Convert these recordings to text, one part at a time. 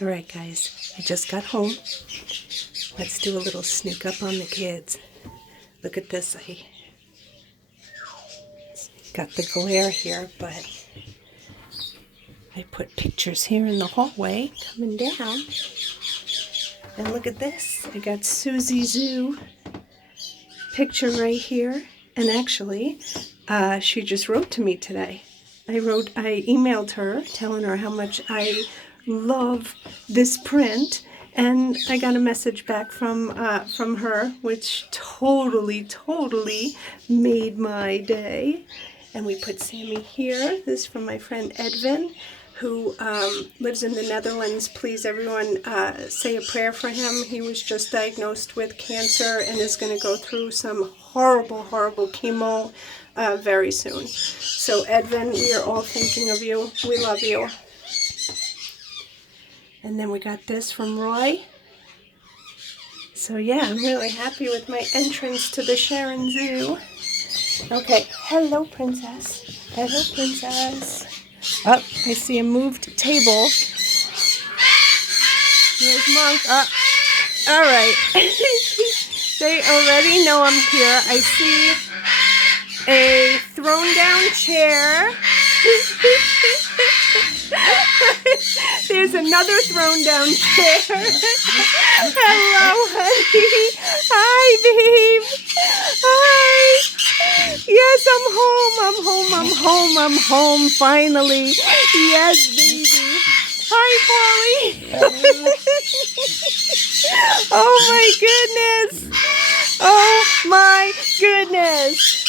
Alright guys, I just got home. Let's do a little snook up on the kids. Look at this. I got the glare here, but I put pictures here in the hallway coming down. And look at this. I got Susie Zoo picture right here. And actually, she just wrote to me today. I emailed her telling her how much I love this print, and I got a message back from her, which totally made my day. And we put Sammy here. This is from my friend Edwin, who lives in the Netherlands. Please, everyone, say a prayer for him. He was just diagnosed with cancer and is going to go through some horrible chemo very soon. So, Edwin, we are all thinking of you. We love you. And then we got this from Roy. So, yeah, I'm really happy with my entrance to the SHARYN Zoo. Okay, hello, princess. Hello, princess. Oh, I see a moved table. There's Monk. All right. They already know I'm here. I see a thrown down chair. There's another thrown down chair. Hello, honey. Hi, babe. Hi. Yes, I'm home, finally. Yes, baby. Hi, Polly. Oh, my goodness.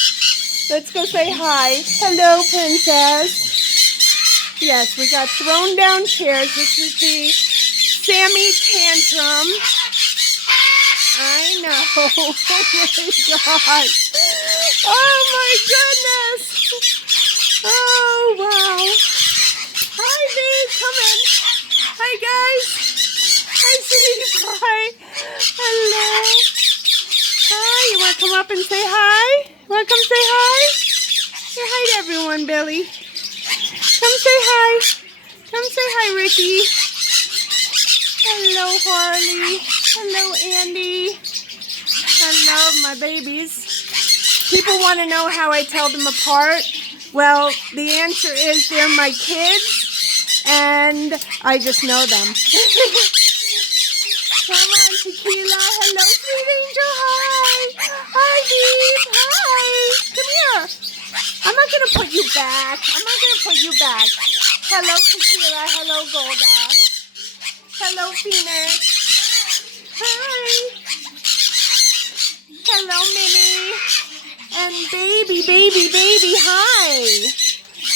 Let's go say hi. Hello, princess. Yes, we got thrown down chairs. This is the Sammy tantrum. I know. Oh, my gosh. Oh, my goodness. Oh, wow. Hi, babe. Come in. Hi, guys. Hi, Steve. Hi. Hello. Hi. You want to come up and say hi? Want to come say hi? Say hi to everyone, Billy. Come say hi. Come say hi, Ricky. Hello, Harley. Hello, Andy. Hello, my babies. People want to know how I tell them apart. Well, the answer is they're my kids, and I just know them. Come on, Tequila. Hello, sweet angel. Hi. Hi, babe. Hi. Come here. I'm not going to put you back. Hello, Tequila. Hello, Golda. Hello, Phoenix. Hi. Hello, Minnie. And baby, hi.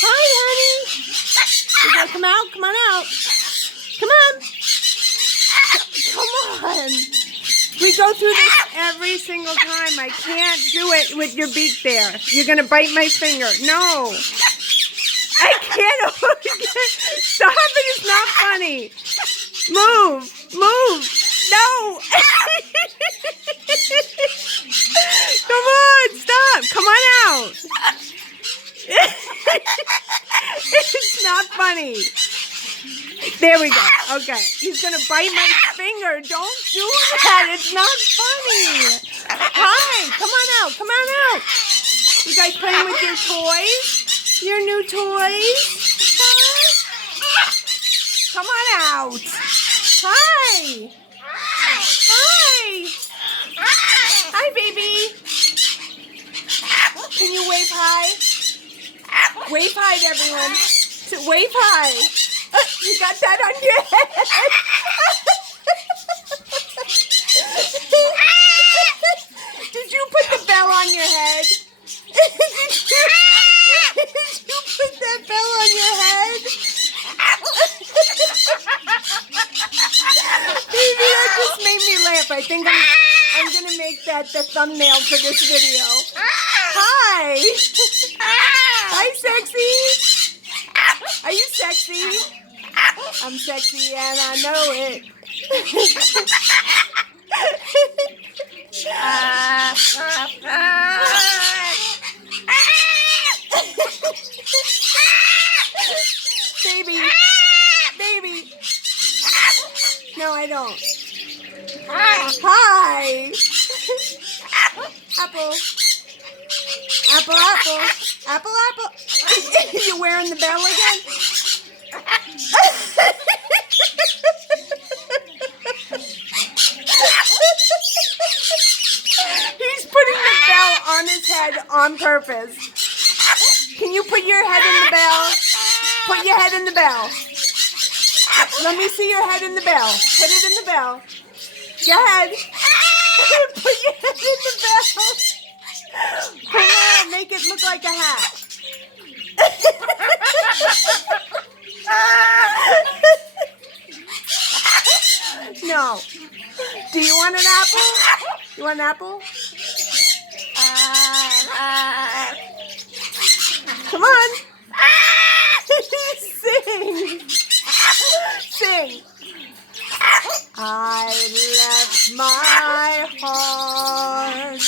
Hi, honey. You gotta come out? Come on out. Come on. Come on. We go through this every single time. I can't do it with your beak there. You're gonna bite my finger. No. I can't. Stop it. It's not funny. Move. No. Come on, stop. Come on out. It's not funny. There we go. Okay. He's going to bite my finger. Don't do that. It's not funny. Hi. Come on out. You guys playing with your toys? Your new toys? Huh? Come on out. Hi. Hi, baby. Can you wave hi? Wave hi to everyone. Wave hi. You got that on your head. Did you put the bell on your head? Did you put that bell on your head? Baby, that just made me laugh. I think I'm going to make that the thumbnail for this video. Hi. Hi, sexy. Are you sexy? I'm sexy and I know it. Baby. I don't. Hi. Apple. Apple, apple. Apple, apple. You're wearing the bell again? He's putting the bell on his head on purpose. Can you put your head in the bell? Put your head in the bell. Let me see your head in the bell. Put it in the bell. Go ahead. Put your head in the bell. Come on, make it look like a hat. No. Do you want an apple? You want an apple? Come on. Sing. Sing. I left my heart.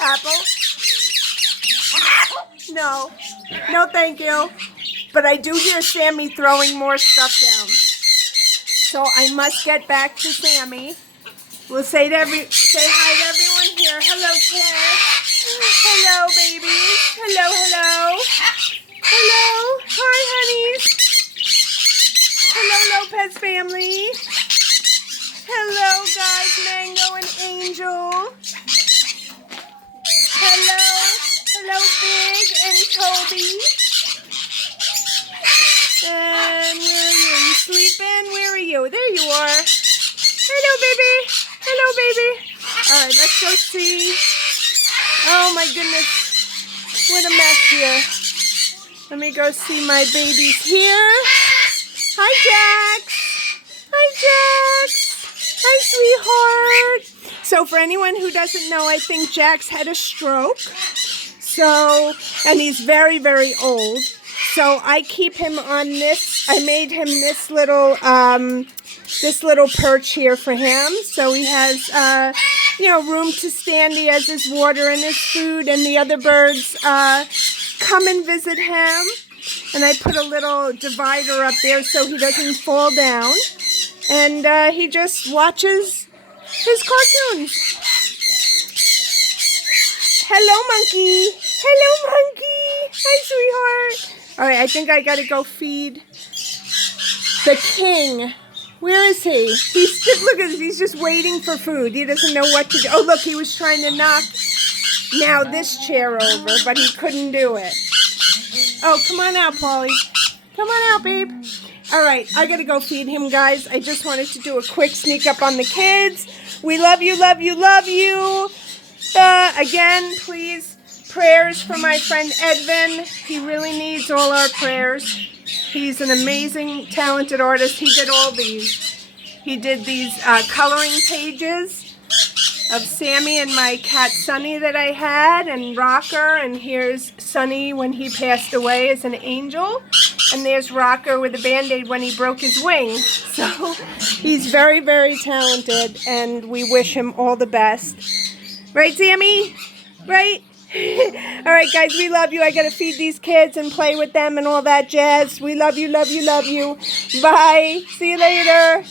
Apple? No. No, thank you. But I do hear Sammy throwing more stuff down. So I must get back to Sammy. We'll say hi to everyone here. Hello, Ted. Hello, babies. Hello, hello. Hello. Hi, honeys. Hello, Lopez family. Hello, guys, Mango and Angel. Hello. Hello, Big and Toby. And where are you? Are you sleeping? Where are you? There you are. Hello, baby. Hello, baby. All right, let's go see. Oh, my goodness. What a mess here. Let me go see my babies here. Hi, Jax. Hi, Jax. Hi, sweetheart. So for anyone who doesn't know, I think Jax had a stroke. So, and he's very, very old. So I keep him on this. I made him this little perch here for him. So he has, room to stand. He has his water and his food, and the other birds come and visit him. And I put a little divider up there so he doesn't fall down. And he just watches his cartoons. Hello, monkey. Hello, monkey. Hi, sweetheart. All right, I think I got to go feed the king. Where is he? He's just, look at this. He's just waiting for food. He doesn't know what to do. Oh, look, he was trying to knock now this chair over, but he couldn't do it. Oh, come on out, Polly. Come on out, babe. All right, I got to go feed him, guys. I just wanted to do a quick sneak up on the kids. We love you, love you, love you. Again, please, prayers for my friend Edvin. He really needs all our prayers. He's an amazing, talented artist. He did all these. He did these coloring pages of Sammy and my cat Sunny that I had, and Rocker, and here's Sunny when he passed away as an angel, and there's Rocker with a Band-Aid when he broke his wing. So he's very, very talented, and we wish him all the best. Right, Sammy? Right? All right, guys, we love you. I got to feed these kids and play with them and all that jazz. We love you, love you, love you. Bye. See you later.